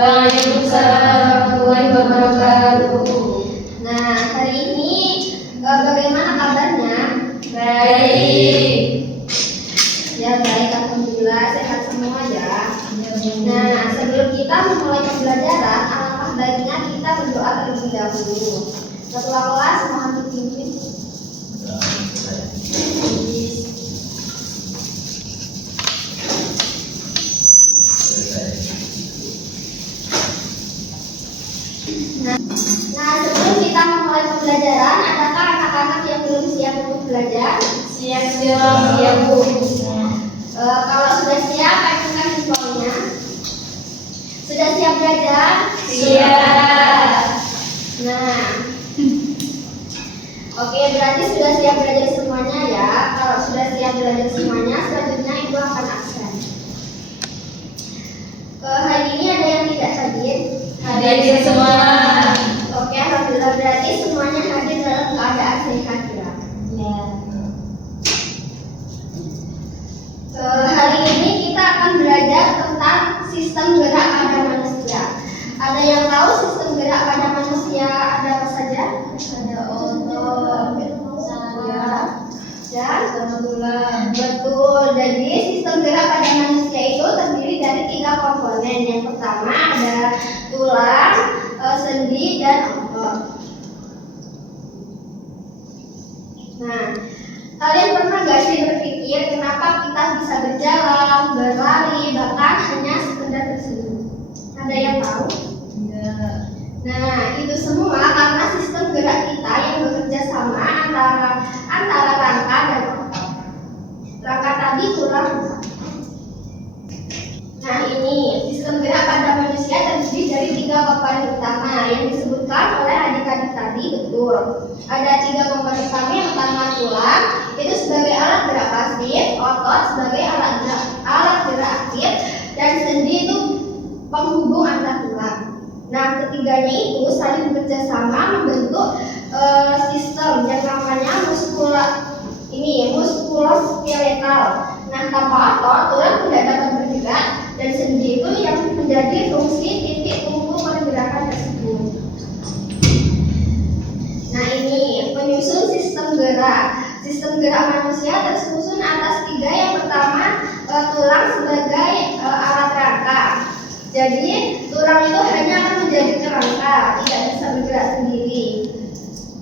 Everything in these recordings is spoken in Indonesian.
Waalaikumsalam warahmatullahi wabarakatuh. Nah, hari ini bagaimana kabarnya? Baik. Ya, baik, alhamdulillah sehat semua ya. Nah, sebelum kita memulai pembelajaran, alangkah baiknya kita berdoa terlebih dahulu. Ketua kelas mohon dipimpin. Nah, sebelum kita memulai pembelajaran, adakah anak-anak yang belum siap untuk belajar? Siap, Bu. Kalau sudah siap, ajukan jempolnya. Sudah siap belajar? Siap. Nah, oke, berarti sudah siap belajar semuanya ya. Kalau sudah siap belajar semuanya, selanjutnya Ibu akan absen. Hari ini ada yang tidak hadir? Hadir semua. Oke, alhamdulillah, berarti semuanya hadir dalam keadaan sehat ya. Hari ini kita akan belajar tentang sistem gerak pada manusia. Ada yang tahu sistem gerak pada manusia ada apa saja? Ada otot, dan tulang. Betul. Jadi sistem gerak pada manusia itu terdiri dari 3 komponen. Yang pertama ada tulang, sendi, dan otot. Nah, kalian pernah gak sih berpikir kenapa kita bisa berjalan, berlari, bahkan hanya sekedar bersenyum? Ada yang tahu? Nah, itu semua karena sistem gerak kita yang bekerja sama antara rangka dan otot. Rangka tadi tulang. Nah, ini sistem gerak pada manusia terdiri dari 3 komponen utama yang disebutkan oleh adik-adik tadi. Betul. Ada 3 komponen utama. Yang pertama tulang, itu sebagai alat gerak pasif, otot sebagai alat gerak aktif, dan sendi itu penghubung antar tulang. Nah, ketiganya itu saling bekerja sama membentuk sistem yang namanya muskuloskeletal. Nah, tanpa otot, tulang tidak dapat bergerak, dan sendi itu yang menjadi fungsi titik kumpul pergerakan tersebut. Nah, ini penyusun sistem gerak. Sistem gerak manusia tersusun atas 3. Yang pertama, tulang sebagai alat rangka. Jadi, tulang itu hanya akan menjadi kerangka, tidak bisa bergerak sendiri.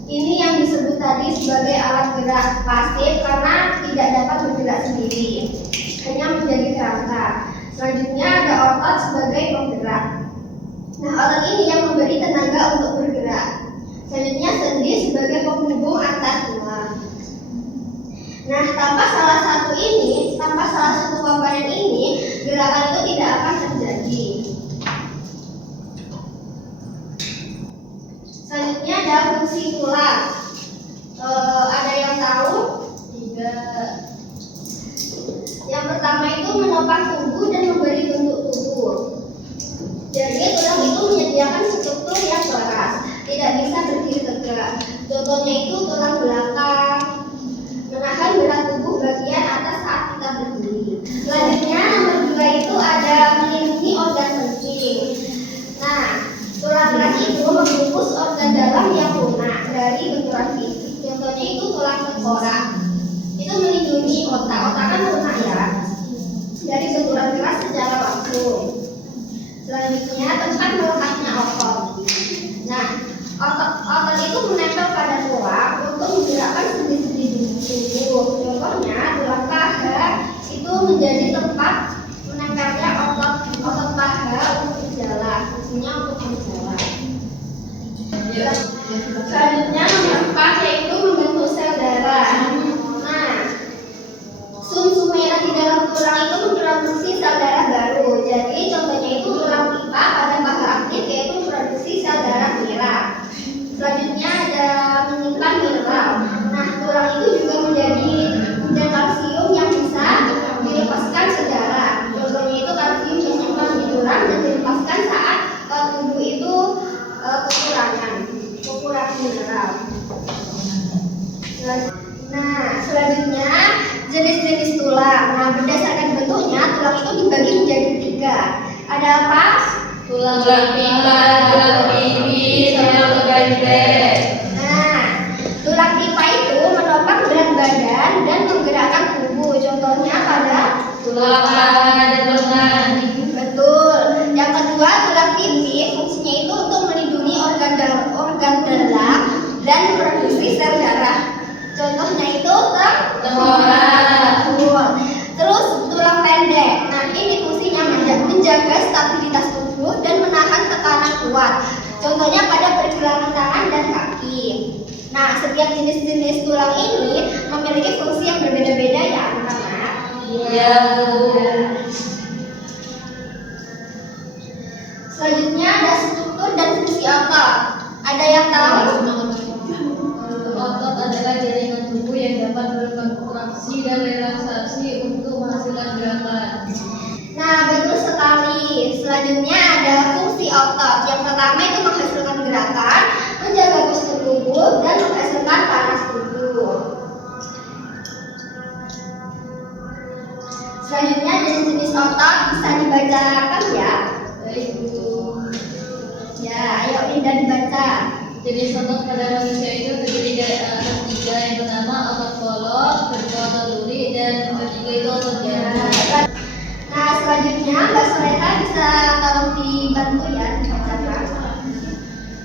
Ini yang disebut tadi sebagai alat gerak pasif karena tidak dapat bergerak sendiri, hanya menjadi kerangka. Selanjutnya ada otot sebagai penggerak. Nah, otot ini yang memberi tenaga untuk bergerak. Selanjutnya sendi sebagai penghubung antar tulang. Nah, tanpa salah satu komponen ini, gerakan itu tidak akan terjadi. Selanjutnya ada fungsi tulang. Ada yang tahu? Tidak. Yang pertama itu menopang tubuh dan memberi bentuk tubuh. Jadi tulang itu menyediakan struktur yang keras, tidak bisa berdiri tegak. Contohnya itu tulang belakang, menahan berat tubuh bagian atas saat kita berdiri. Selanjutnya nomor 2 itu ada melindungi organ penting. Nah, tulang gerak itu membungkus organ dalam yang lunak dari benturan fisik. Contohnya itu tulang tengkorak. Itu melindungi otak. Otak kan lunak ya, dari benturan keras secara langsung. Selanjutnya tempat melekatnya otot. Nah, otot itu menempel pada tulang untuk menggerakkan sendi-sendi tubuh. Contohnya tulang paha itu menjadi tempat menempelnya otot paha untuk berjalan, fungsinya untuk berjalan. Selanjutnya nomor 4 yaitu membentuk sel darah. Nah, sum-sum merah di dalam tulang itu memproduksi sel darah baru. Jadi contohnya itu tulang pipa pada paha aktif yaitu memproduksi sel darah merah. Selanjutnya ada menyimpan mineral. Nah, tulang itu juga menjadi kalsium yang bisa dilepaskan ke darah. Contohnya itu kalsium disimpan di tulang dan dilepaskan saat tubuh itu kekurangan mineral. Nah, selanjutnya jenis-jenis tulang. Nah, berdasarkan bentuknya tulang itu dibagi menjadi 3. Ada apa? tulang pipa, tulang pipi, sama pendek. Nah, tulang pipa itu menopang berat badan dan menggerakkan tubuh. Contohnya pada Tulang paha dan lengan. betul. Yang kedua, tulang pipi fungsinya itu untuk melindungi organ dalam dan produksi sel darah. Contohnya itu Tengkorak. betul. Terus tulang pendek. Nah, ini fungsinya menjaga stabilitas tubuh dan menahan tekanan kuat. Contohnya pada pergelangan tangan dan kaki. Nah, setiap jenis-jenis tulang ini memiliki fungsi yang berbeda-beda ya, anak-anak. Iya, Bu. Selanjutnya ada struktur dan fungsi otot. Ada yang tahu? Otot adalah jaringan tubuh yang dapat berkontraksi dan relaksasi untuk menghasilkan gerakan. Nah, betul sekali. Selanjutnya ada fungsi otot. Yang pertama itu menghasilkan gerakan, menjaga postur tubuh, dan menghasilkan panas tubuh. Selanjutnya jenis-jenis otot bisa dibacakan ya. Baik, Bu. Ya, ayo Linda dibaca. Jenis otot pada manusia itu terdiri dari atas tiga. Yang pertama otot kolok, kedua otot duri, dan ketiga itu otot jantung. Nah, selanjutnya Mbak Soleha bisa tolong dibantu ya dibacakan.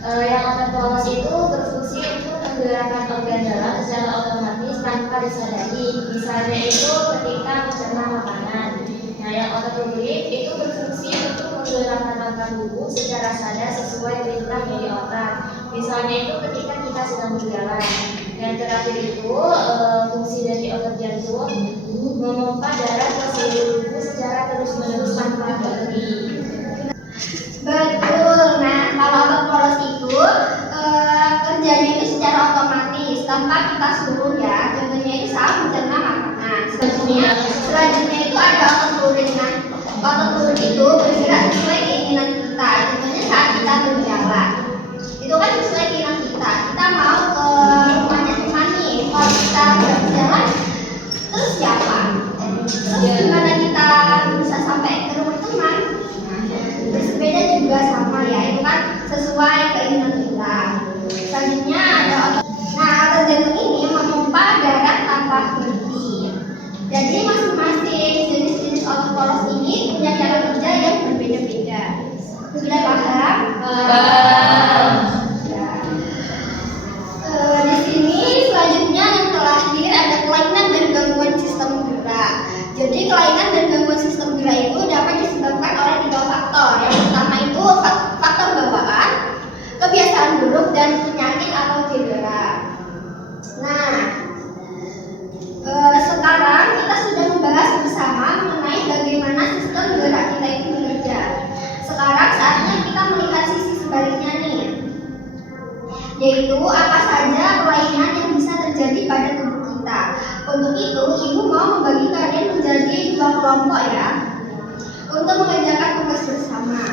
Yang otot polos itu berfungsi untuk menggerakkan organ dalam secara otomatis tanpa disadari. Misalnya itu ketika mencerna makanan. Nah, yang otot duri itu berfungsi untuk menggerakkan rangka tubuh secara sadar sesuai perintah dari otak. Misalnya itu ketika kita sedang berjalan. Yang terakhir itu fungsi dari otot jantung memompa darah ke seluruh tubuh secara terus-menerus tanpa berhenti. Betul. Nah, kalau otot polos itu kerjanya itu secara otomatis tanpa kita suruh ya. Contohnya itu saat mencerna makanan. Selanjutnya itu ada otot lurik. Nah, otot lurik itu bergerak sesuai keinginan kita. Contohnya saat kita berjalan. Itu kan sesuai keinginan kita. Kita mau ke rumahnya teman nih. Kalau kita berjalan, terus siapa? Terus gimana kita bisa sampai ke rumah teman? Bersepeda juga sama ya, itu kan sesuai keinginan kita. Selanjutnya ada otot. Nah, otot jantung ini memompa darah tanpa berhenti. Jadi masing-masing jenis-jenis otot polos ini punya cara kerja yang berbeda-beda. Sudah paham? Paham. Ya. Di sini selanjutnya yang terakhir ada kelainan dan gangguan sistem gerak. Jadi kelainan dan gangguan sistem gerak itu dapat disebabkan oleh tiga faktor. Yang pertama itu faktor bawaan, kebiasaan buruk, dan penyakit atau cedera. Nah, sekarang kita sudah membahas bersama mengenai bagaimana sistem gerak kita itu bekerja. Sekarang saatnya kita melihat sisi sebaliknya nih, yaitu apa saja kelainan yang bisa terjadi pada tubuh kita. Untuk itu, Ibu mau membagi kalian menjadi dua kelompok ya, untuk mengerjakan tugas bersama.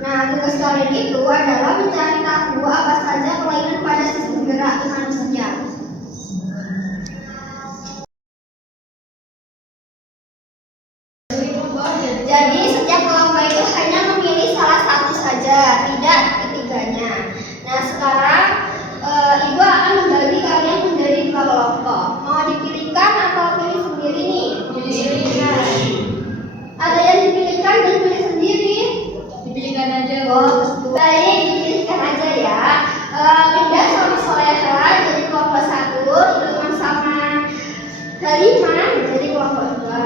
Nah, tugas kalian itu adalah mencari tahu apa saja kelainan pada sistem gerak manusia. Jadi setiap kelompok itu hanya memilih salah satu saja, tidak ketiganya. Nah, sekarang Ibu akan membagi kalian menjadi dua kelompok. Mau dipilihkan atau pilih sendiri nih? Dipilihkan. Ada yang dipilihkan dan pilih sendiri? Dipilihkan aja. Oh, baik, dipilihkan aja ya. Linda sama Soleha jadi kelompok satu, Ilman sama Halimah jadi kelompok dua.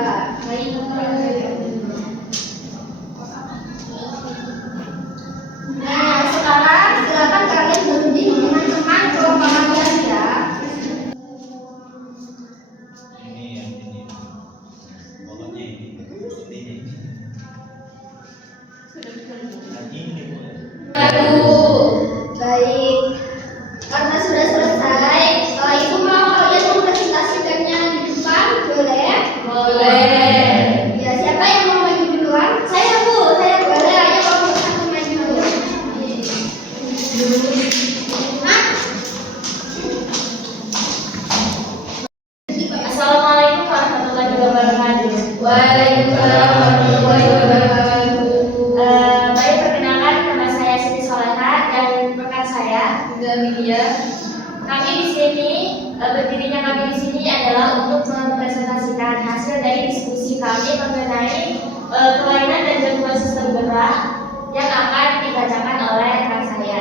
Nah, sekarang silakan kalian berunding dengan teman kelompok kalian ya. Ini pokoknya ini Baik, karena sudah selesai, Ibu mau kalian mempresentasikannya di depan, boleh? Boleh. Ya, siapa yang mau maju duluan? Saya Bu, saya boleh. Ayo kelompok satu maju. Hah? Assalamualaikum warahmatullahi wabarakatuh. Waalaikumsalam warahmatullahi wabarakatuh. Baik, perkenalkan kami mengenai kelainan dan gangguan sistem gerak yang akan dibacakan oleh rekan saya.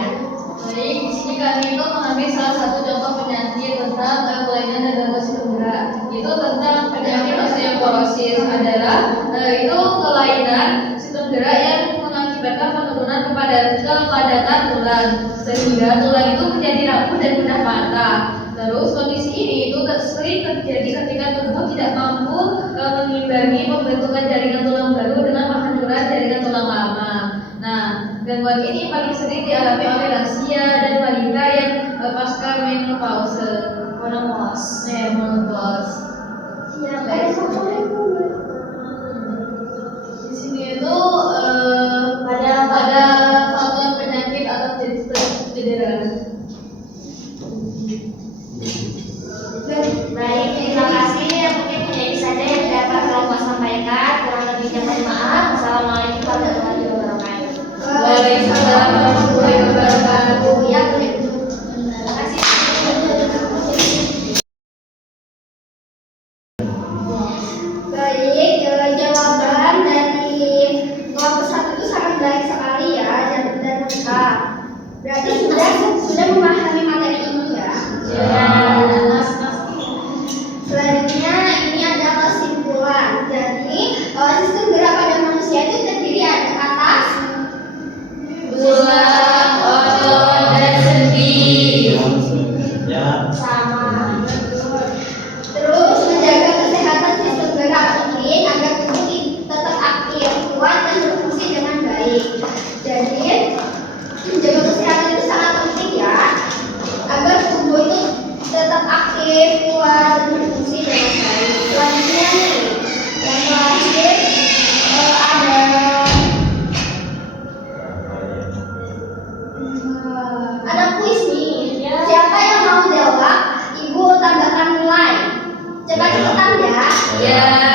Baik, di sini kami itu mengambil salah satu contoh penyakit tentang kelainan dan gangguan sistem gerak. Itu tentang penyakit osteoporosis adalah itu kelainan sistem gerak yang mengakibatkan penurunan kepadatan tulang sehingga tulang itu menjadi rapuh dan mudah patah. Terus kondisi ini itu sering terjadi ketika tubuh tidak mampu mengimbangi pembentukan jaringan tulang baru dengan penghancuran jaringan tulang lama. Nah, gangguan ini paling sering dialami oleh lansia dan wanita yang pasca menopause. Menopause. Ya, kayak Di sini itu pada faktor penyakit atau cedera. Baik, terima kasih. Mungkin menjadi saja yang dapat kami sampaikan. Kurang lebihnya mohon maaf. Assalamualaikum warahmatullahi wabarakatuh. Waalaikumsalam warahmatullahi wabarakatuh. Ya, boleh. Terima kasih. Baik, jawaban dari kelompok satu itu sangat baik sekali ya dan lengkap. Berarti sudah memahami materi ini ya. Selanjutnya ini ada kesimpulan. Jadi sistem gerak pada manusia itu terdiri atas Tulang, otot, dan sendi. Ya. Sama. terus menjaga kesehatan sistem gerak ini agar tubuh tetap aktif, kuat dan berfungsi dengan baik. Jadi menjaga kesehatan itu sangat penting ya, agar tubuh itu tetap aktif, kuat dan berfungsi dengan baik. Selanjutnya nih, yang terakhir ada kuis nih. Ya. Siapa yang mau jawab? Ibu tambahkan nilai. Cepat-cepatan ya. Ya.